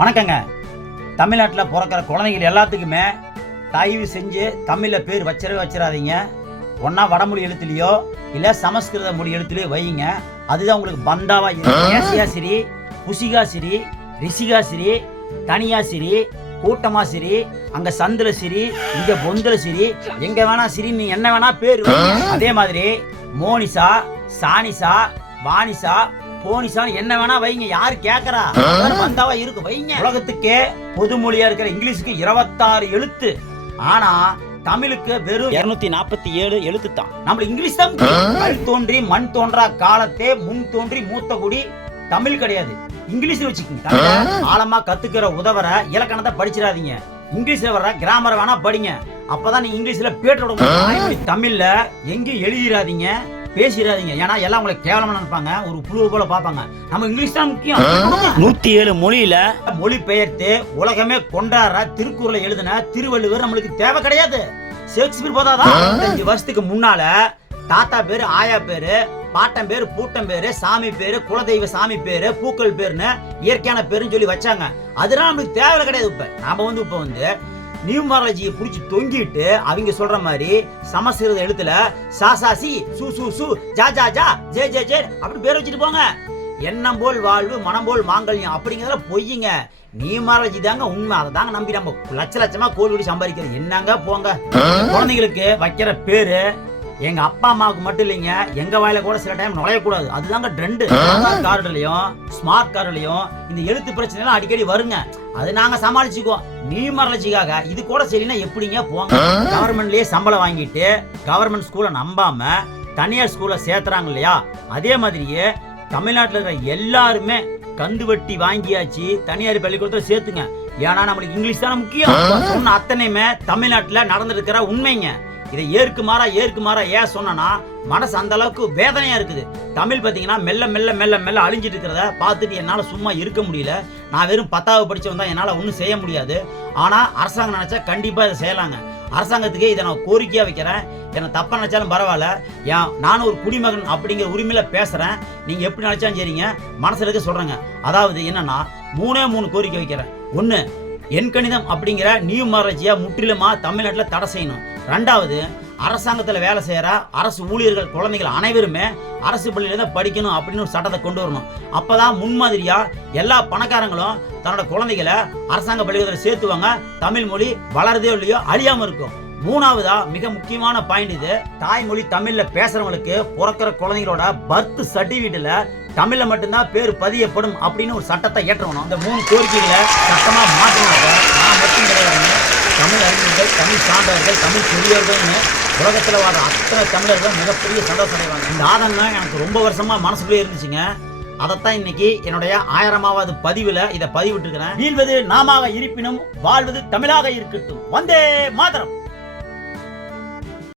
வணக்கங்க. தமிழ்நாட்டில் பிறக்கிற குழந்தைகள் எல்லாத்துக்குமே தயவு செஞ்சு தமிழில் பேர் வச்சிடாதீங்க. ஒன்றா வடமொழி எழுத்துலையோ இல்லை சமஸ்கிருத மொழி எழுத்துலையோ வையுங்க. அதுதான் உங்களுக்கு பந்தாவா இருக்கும். ஏசியா சிரி, புசிகா சிரி, ரிஷிகா சிரி, தனியா சிரி, கூட்டமா சிரி, அங்கே சந்தில சிரி, இங்கே பொந்தில சிரி, எங்கே வேணா சிரி, நீ என்ன வேணா பேர். அதே மாதிரி மோனிசா, சானிசா, வானிசா, போனிசான்னு என்ன வேணா வைங்க. யாரு கேட்கறா? பந்தாவா இருக்கு வைங்க. உலகத்துக்கே பொது மொழியா இருக்கிற இங்கிலீஷுக்கு 26 எழுத்து. ஆனா தமிழுக்கு வெறும் 247 எழுத்து தான். நம்ம இங்கிலீஷ் தான். கல் தோன்றி மண் தோன்றா காலத்தே முன் தோன்றி மூத்த குடி தமிழ் கிடையாது, இங்கிலீஷ் வச்சுக்கோங்க. ஆழமா கத்துக்கிற உதவற இலக்கணத்தை படிச்சிடாதீங்க. இங்கிலீஷ்ல வர்ற கிராமரை வேணா படிங்க. அப்பதான் நீங்க இங்கிலீஷ்ல பேட்டோட. தமிழ்ல எங்கேயும் எழுதிடாதீங்க, பேசிடாதீங்க. ஏன்னா எல்லாம் உங்களை கேவலமா நினைப்பாங்க, ஒரு புழு போல பார்ப்பாங்க. நம்ம இங்கிலீஷ் தான் முக்கியம். 107 மொழியில மொழி பெயர்த்து உலகமே கொண்டாடுற திருக்குறளை எழுதின திருவள்ளுவர் நம்மளுக்கு தேவை கிடையாது. ஷேக்ஸ்பியர் போதாதான். 5 வருஷத்துக்கு முன்னால தாத்தா பேரு, ஆயா பேரு, பாட்டம் பேரு, பூட்டம் பேரு, சாமி பேரு, குலதெய்வ சாமி பேரு, பூக்கள் பேருன்னு இயற்கையான பேருன்னு சொல்லி வச்சாங்க. அதெல்லாம் நம்மளுக்கு தேவை கிடையாது. இப்ப வந்து நியூமராலஜியை பிடிச்சி தொங்கிட்டு அவங்க சொல்ற மாதிரி சமஸ்கிருத எழுத்துல சாசாசி, சு சு சு, ஜா ஜா ஜா, ஜே ஜே ஜே அப்படி பேர் வச்சுட்டு போங்க. எண்ணம் போல் வாழ்வு, மனம் போல் மாங்கல்யம் அப்படிங்கிறத பொய்யுங்க. நியூமராலஜி தாங்க உண்மை. அதை தாங்க நம்பி நம்ம லட்சமா கோடி சம்பாதிக்கிறது. என்னங்க போங்க. குழந்தைங்களுக்கு வைக்கிற பேரு எங்க அப்பா அம்மாவுக்கு மட்டும் இல்லைங்க, எங்க வாயில கூட சில டைம் நுழையக்கூடாது. அதுதாங்க ட்ரெண்ட். ஆதார் கார்டுலயும் ஸ்மார்ட் கார்டுலயும் இந்த எழுத்து பிரச்சனை எல்லாம் அடிக்கடி வருங்க. அது நாங்க சமாளிச்சுக்குவோம். நியூமராலஜிக்காக இது கூட சரின்னா எப்படிங்க போங்க. கவர்மெண்ட்லயே சம்பளம் வாங்கிட்டு கவர்மெண்ட் ஸ்கூலை நம்பாம தனியார் ஸ்கூல்ல சேர்த்துறாங்க இல்லையா? அதே மாதிரியே தமிழ்நாட்டில் இருக்கிற எல்லாருமே கந்து வட்டி வாங்கியாச்சு தனியார் பள்ளிக்கூடத்துல சேர்த்துங்க. ஏன்னா நம்மளுக்கு இங்கிலீஷ் தானே முக்கியம். சொன்ன அத்தனையுமே தமிழ்நாட்டில் நடந்துருக்கிற உண்மைங்க. இதை ஏற்கு மாறா ஏன் சொன்னா மனசு அந்த அளவுக்கு வேதனையா இருக்குது. தமிழ் பார்த்தீங்கன்னா மெல்ல மெல்ல மெல்ல மெல்ல அழிஞ்சிட்டு இருக்கிறத பார்த்துட்டு என்னால் சும்மா இருக்க முடியல. நான் வெறும் 10வது படிச்சவன் தான், என்னால் ஒன்றும் செய்ய முடியாது. ஆனால் அரசாங்கம் நினைச்சா கண்டிப்பாக இதை செய்யலாங்க. அரசாங்கத்துக்கே இதை நான் கோரிக்கையாக வைக்கிறேன். என்னை தப்பா நினைச்சாலும் பரவாயில்ல, ஏன் நானும் ஒரு குடிமகன் அப்படிங்கிற உரிமையில பேசுறேன். நீங்க எப்படி நினைச்சாலும் சரிங்க, மனசுல இருக்க சொல்றேங்க. அதாவது என்னன்னா 3 கோரிக்கை வைக்கிறேன். 1, எண்கணிதம் அப்படிங்கிற நியூமராலஜியா முற்றிலுமா தமிழ்நாட்டில் தடை செய்யணும். 2வது, அரசாங்கத்தில் வேலை செய்யற அரசு ஊழியர்கள் குழந்தைகள் அனைவருமே அரசு பள்ளியில தான் படிக்கணும் அப்படின்னு ஒரு சட்டத்தை கொண்டு வரணும். அப்பதான் முன்மாதிரியா எல்லா பணக்காரங்களும் தன்னோட குழந்தைகளை அரசாங்க பள்ளிக்கூடத்தில் சேர்த்துவாங்க. தமிழ் மொழி வளருதோ இல்லையோ அழியாம இருக்கும். 3வதா மிக முக்கியமான பாயிண்ட் இது. தாய்மொழி தமிழ்ல பேசுறவங்களுக்கு பிறக்கிற குழந்தைகளோட பர்த் சர்டிபிகேட்ல தமிழ்ல மட்டும்தான் பேர் பதியப்படும் அப்படின்னு ஒரு சட்டத்தை ஏற்றணும். இந்த 3 கோரிக்கைகளை சட்டமா மாற்றினாங்க. நான் மட்டும் கிடையாது, தமிழ் அறிஞர்கள், தமிழ் சான்றவர்கள், தமிழ் பெரியவர்கள்னு உலகத்தில் வர அத்தனை தமிழர்கள் மிகப்பெரிய சந்தோஷம் அடைவாங்க. இந்த ஆதங்கம் எனக்கு ரொம்ப வருஷமா மனசுக்குள்ளே இருந்துச்சுங்க. அதைத்தான் இன்னைக்கு என்னுடைய 1000வது பதிவுல இதை பதிவிட்டு இருக்கிறேன். வீழ்வது நாமாக இருப்பினும் வாழ்வது தமிழாக இருக்கட்டும். வந்தே மாதரம்.